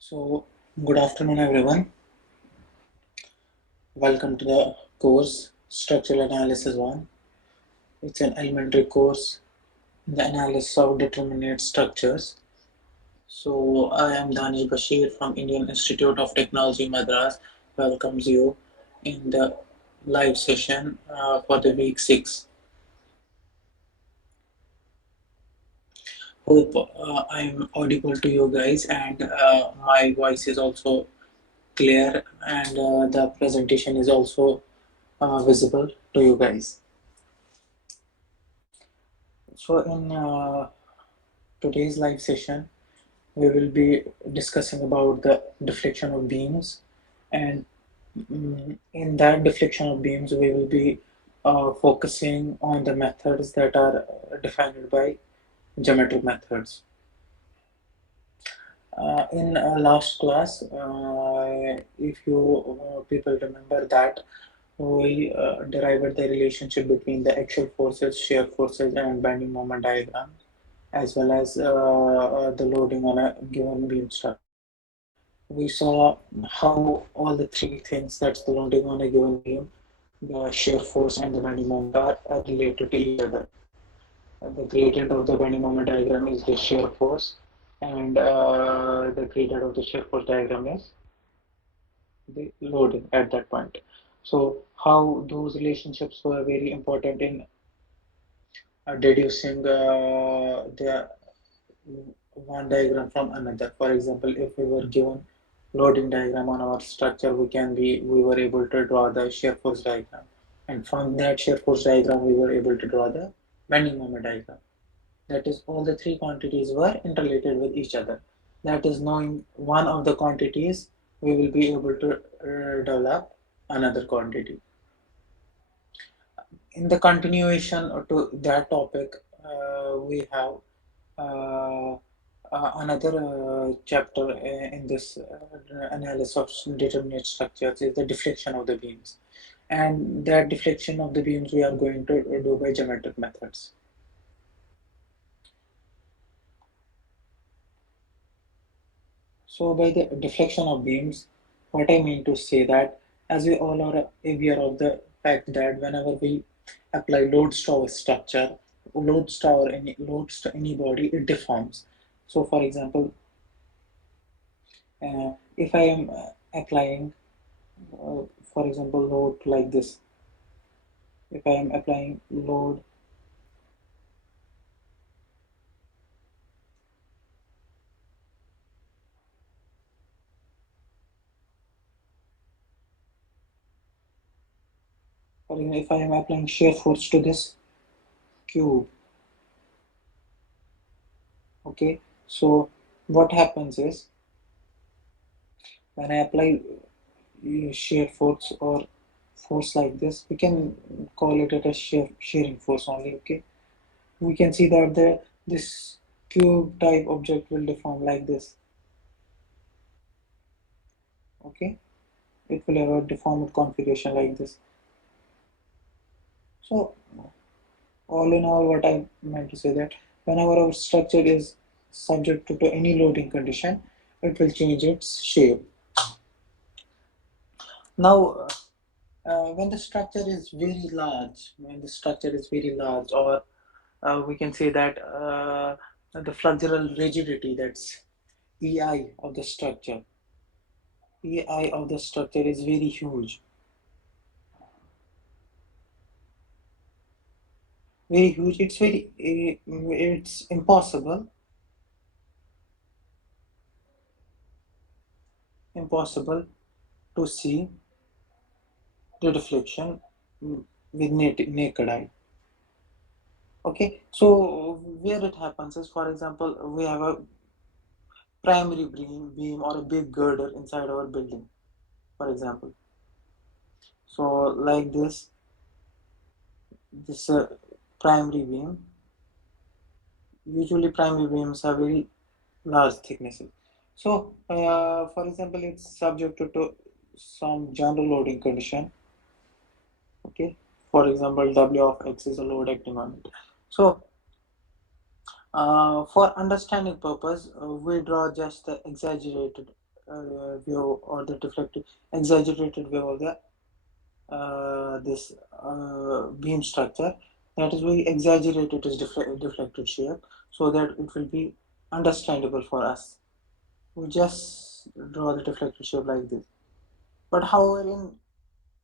So, good afternoon, everyone. Welcome to the course Structural Analysis 1. It's an elementary course in the analysis of determinate structures. So, I am Danish Bashir from Indian Institute of Technology, Madras. Welcomes you in the live session for the week 6. Hope I'm audible to you guys and my voice is also clear and the presentation is also visible to you guys. So in today's live session, we will be discussing about the deflection of beams, and in that deflection of beams, we will be focusing on the methods that are defined by geometric methods. In last class, if you people remember that we derived the relationship between the axial forces, shear forces, and bending moment diagram, as well as the loading on a given beam structure. We saw how all the three things, that's the loading on a given beam, the shear force, and the bending moment, are related to each other. The gradient of the bending moment diagram is the shear force, and the gradient of the shear force diagram is the loading at that point. So, how those relationships were very important in deducing the one diagram from another. For example, if we were given loading diagram on our structure, we were able to draw the shear force diagram, and from that shear force diagram, we were able to draw the bending moment diagram. That is, all the three quantities were interrelated with each other. That is, knowing one of the quantities, we will be able to develop another quantity. In the continuation to that topic, we have uh, another chapter in this analysis of determinate structures is the deflection of the beams. And that deflection of the beams we are going to do by geometric methods. So by the deflection of beams, what I mean to say that, as we all are aware of the fact that whenever we apply loads to our structure, loads to any body, it deforms. So for example, if I am applying, for example, load like this, if I am applying load, or if I am applying shear force to this cube, okay, so what happens is when I apply shear force or force like this, we can call it a shearing force only, okay. We can see that this cube type object will deform like this. Okay, it will have a deformed configuration like this. So all in all, what I meant to say that whenever our structure is subject to any loading condition, it will change its shape. Now, when the structure is very large, or we can say that the flexural rigidity, that's EI of the structure, EI of the structure is very huge, very huge. It's impossible to see the deflection with naked eye. Okay, so where it happens is, for example, we have a primary beam or a big girder inside our building, for example. So like this primary beam. Usually, primary beams have very large thicknesses. So, for example, it's subjected to some general loading condition. Okay, for example, W of X is a load acting on it. So, for understanding purpose, we draw just the exaggerated view or the deflected exaggerated view of the this beam structure. That is, we exaggerated its deflected shape so that it will be understandable for us. We just draw the deflected shape like this. But however,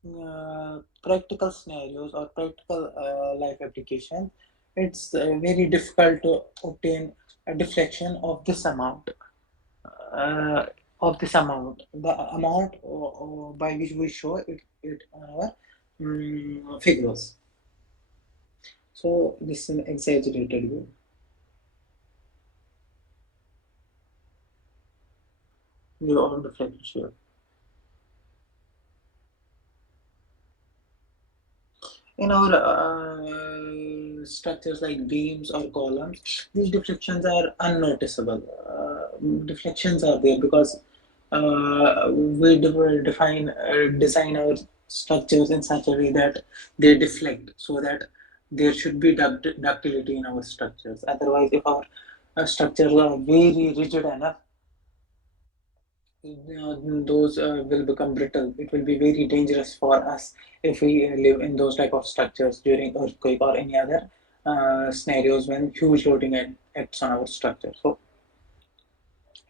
in practical scenarios or practical life application, it's very difficult to obtain a deflection of this amount. Uh, the amount by which we show it on our figures. So this is an exaggerated view of deflected shape. In our structures like beams or columns, these deflections are unnoticeable. Deflections are there because we define design our structures in such a way that they deflect, so that there should be ductility in our structures. Otherwise, if our structures are very rigid enough, those will become brittle. It will be very dangerous for us if we live in those type of structures during earthquake or any other scenarios when huge loading acts on our structure. So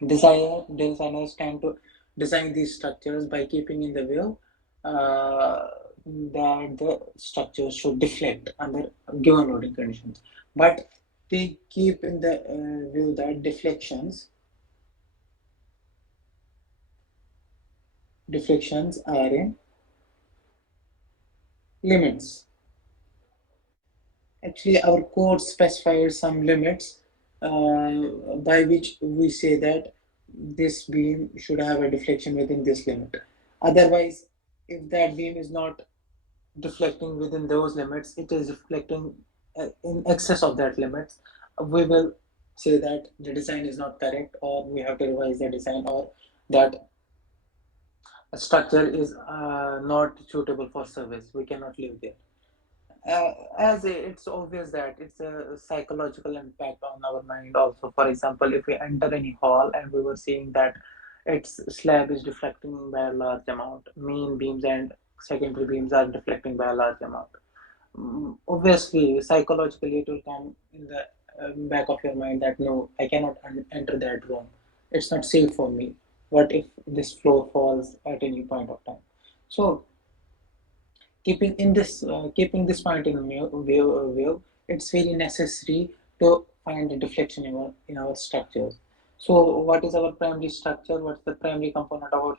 designers tend to design these structures by keeping in the view that the structure should deflect under given loading conditions. But they keep in the view that deflections are in limits. Actually, our code specifies some limits by which we say that this beam should have a deflection within this limit. Otherwise, if that beam is not deflecting within those limits, it is deflecting in excess of that limit, we will say that the design is not correct, or we have to revise the design, or that structure is not suitable for service. We cannot live there. It's obvious that it's a psychological impact on our mind also. For example, if we enter any hall and we were seeing that its slab is deflecting by a large amount, main beams and secondary beams are deflecting by a large amount. Obviously, psychologically, it will come in the back of your mind that no, I cannot enter that room. It's not safe for me. What if this floor falls at any point of time? So keeping this point in view, it's very necessary to find a deflection in our structures. So what is our primary structure? What's the primary component of our